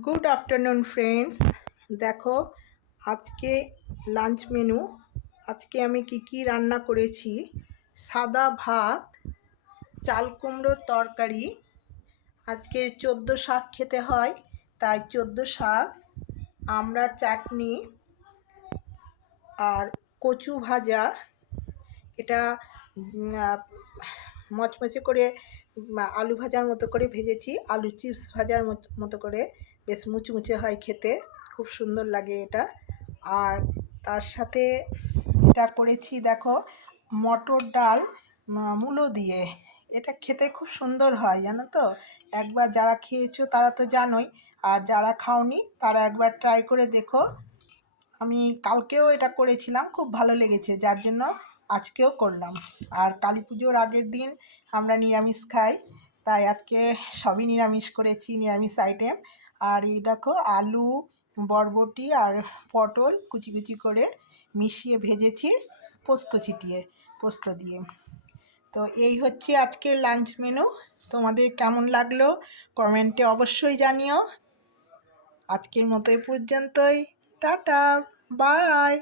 Good afternoon friends. দেখো আজকে lunch menu. আজকে আমি কি রান্না করেছি। সাদা ভাত, চাল কুমড়োর তরকারি। আজকে 14 শাক খেতে হয়, তাই 14 শাক, আমড়ার চাটনি আর কচু ভাজা। এটা মচমচে করে আলু ভাজার মতো করে ভেজেছি, আলু চিপস ভাজার মতো করে। বেশ মুচমুচে হয় খেতে, খুব সুন্দর লাগে এটা। আর তার সাথে এটা করেছি, দেখো, মটর ডাল মূলো দিয়ে। এটা খেতে খুব সুন্দর হয়, জানো তো। একবার যারা খেয়েছো তারা তো জানোই, আর যারা খাওনি তারা একবার ট্রাই করে দেখো। আমি কালকেও এটা করেছিলাম, খুব ভালো লেগেছে, যার জন্য আজকেও করলাম। আর কালী পুজোর আগের দিন আমরা নিরামিষ খাই, তাই আজকে সবই নিরামিষ করেছি, নিরামিষ আইটেম। আর এই দেখো, আলু, বরবটি আর পটল কুচি কুচি করে মিশিয়ে ভেজেছি, পোস্ত দিয়ে। তো এই হচ্ছে আজকের লাঞ্চ মেনু। তোমাদের কেমন লাগলো কমেন্টে অবশ্যই জানিও। আজকের মতো এ পর্যন্তই। Tata, by.